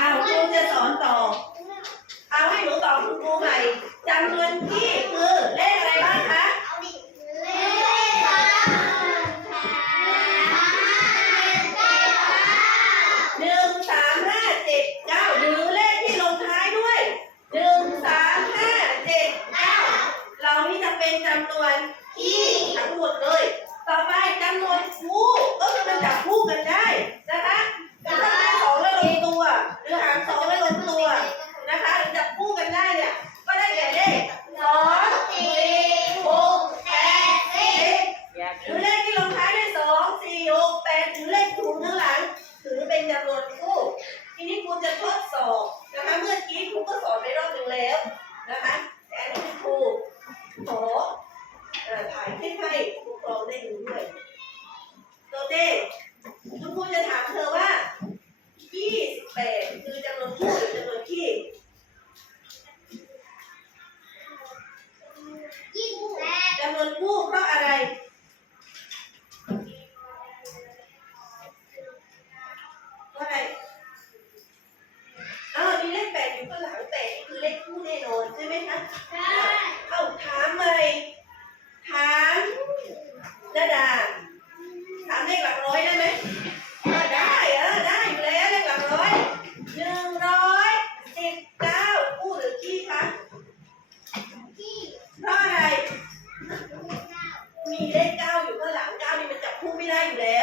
อ้าวครูจะสอนต่อ เอาให้หนูตอบคุณครูใหม่จำนวนที่คือเลขอะไรบ้างคะหนึ่งสามห้าเจ็ดเก้าหรือเลขที่ลงท้ายด้วยหนึ่งสามห้าเจ็ดเก้าเรานี่จะเป็นจำนวนที่ทั้งหมดเลย ต่อไปจำนวนคู่ก็คือมันจับคู่กันได้นะคะถ้าหารสองแล้วลงตัว หรือหารสองไม่ลงตัวนะคะหรือจับคู่กันได้เนี่ย ก็ได้แก่เลขสองหกแปดสิบหรือเลขที่ลงท้ายด้วยสองสี่หกแปดหรือเลขคูณข้างหลัง ถือเป็นจำนวนคู่ ทีนี้ครูจะทดสอบนะคะ เมื่อกี้ครูก็สอนไปรอบหนึ่งแล้วนะคะ แต่อันนี้ครูขอเอ่อถ่ายคลิปให้ผู้ปกครองได้ดูด้วยโตเต้คุณครูจะถามเธอว่า แปดคือจำนวนคู่หรือจำนวนคี่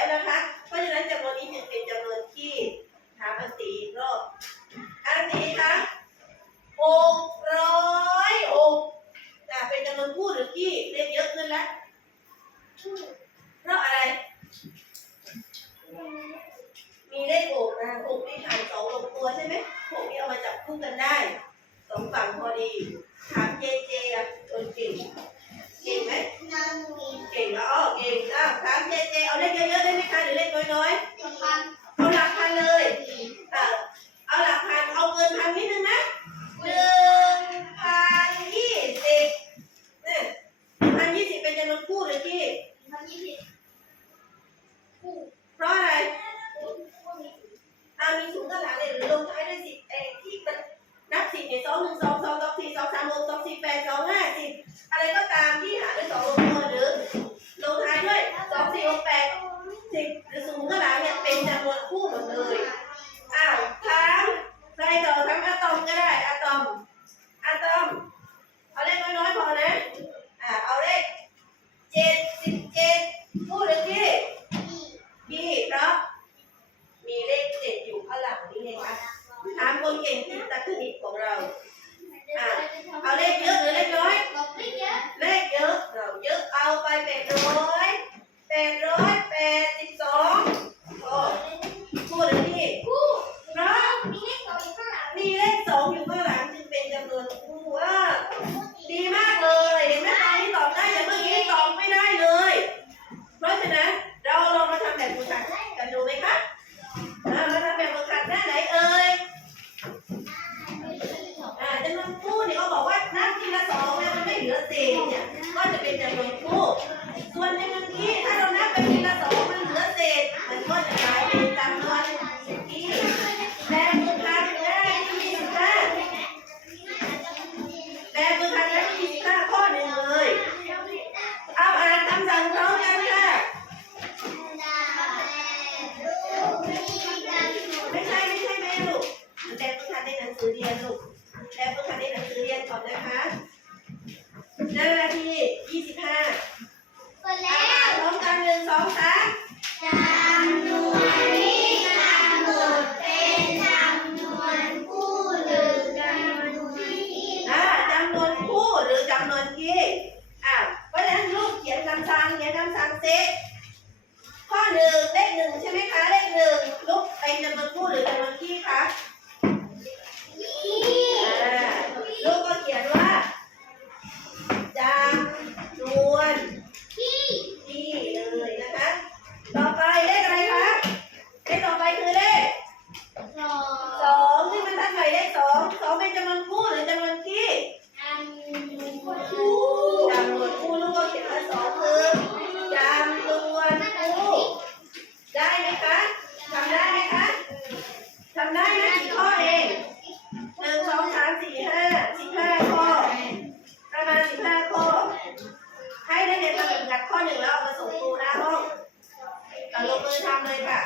แล้วนะคะ เพราะฉะนั้นจำนวนนี้จึงเป็นจำนวนที่ถามอันตีกรอบอันตีคะหกร้อยหกอะเป็นจำนวนคู่หรือขี้เลขเยอะขึ้นแล้วเพราะอะไร มีเลขหกนะหกนี่หารสองลงตัวใช่ไหมหกนี่เอามาจับคู่กันได้สองฝั่งพอดี ถามเจเจอะคนเก่ง เก่งไหมเก่งแล้วอ๋อเก่งอ้าวถามเจเจเอาเลขเยอะๆได้ไหมคะหรือเลขน้อยๆเอาหลักพันเลยอะเอาหลักพันเอาเกินพันนิดนึงนะหนึ่งพันยี่สิบเนี่ยพันยี่สิบเป็นจำนวนคู่หรือที่พันยี่สิบเพราะอะไรอ่ามีศูนย์ข้างหลังเลยหรือลงท้ายด้วยสิบเองที่มันนับสิบเนี่ยสองหนึ่งสองสอง สองสี่สองสามสองสี่แปดสองห้าสิบอะไรก็ตามที่หารด้วยสองลงตัวหรือลงท้ายด้วยสองสี่หกแปดสิบหรือศูนย์ข้างหลังเนี่ยเป็นจำนวนคู่หมดเลย อ้าวถามใครต่อทั้งอะตอมก็ได้อะตอมอะตอม เอาเลขน้อยๆพอนะ อ่า เอาเลขเจ็ดสิบเจ็ดพูดเลยพี่พี่เพราะมีเลขเจ็ดอยู่ข้างหลังนี่ไงคะถามคนเก่งที่ตัดคณิตของเรา เอาเลขเยอะหรือเลขน้อย เลขเยอะเราเยอะเอาไปแปดร้อยแปดร้อยแปดสิบสองโอ้พูดเลยพี่เพราะ มีเลขสองอยู่ข้างหลังจึงเป็นจำนวนคู่ว่าดีมากเลยเห็นไหมตอนนี้ตอบได้แต่เมื่อกี้ตอบไม่ได้เลย เพราะฉะนั้นเราลองมาทำแบบฝึกหัดกันดูไหมคะอ่ามาทำแบบฝึกหัดหน้าไหนเอ่ยอ่าจำนวนคู่เนี่ยเขาบอกว่านับทีละสองเนี่ยมัน ไน้าที่ยี่สิบห้าอ่านพร้อมกันหนึ่งสองสามอ่าจำนวนคู่หรือจำนวนคีอ่าเพราะฉะนั้นลูกเขียนคำสั่งเขียนคำสั่งเสร็จข้อหนึ่งเลขหนึ่งใช่ไหมคะเลขหนึ่งลูกเป็นจำนวนคู่หรือ ว่าเป็นจำนวนคู่หรือจำนวนขี้จำนวนคู่ลูกก็เขียนว่าสองคือจำนวนคู่ได้ไหมคะทำได้ไหมคะทำได้ไหมกี่ข้อเองหนึ่งสองสามสี่ห้าสิบห้าข้อ ประมาณสิบห้าข้อ ให้ได้เรียนทำแบบข้อหนึ่งแล้วเอามาส่งครูหน้าห้องอาลงมือทำเลยค่ะ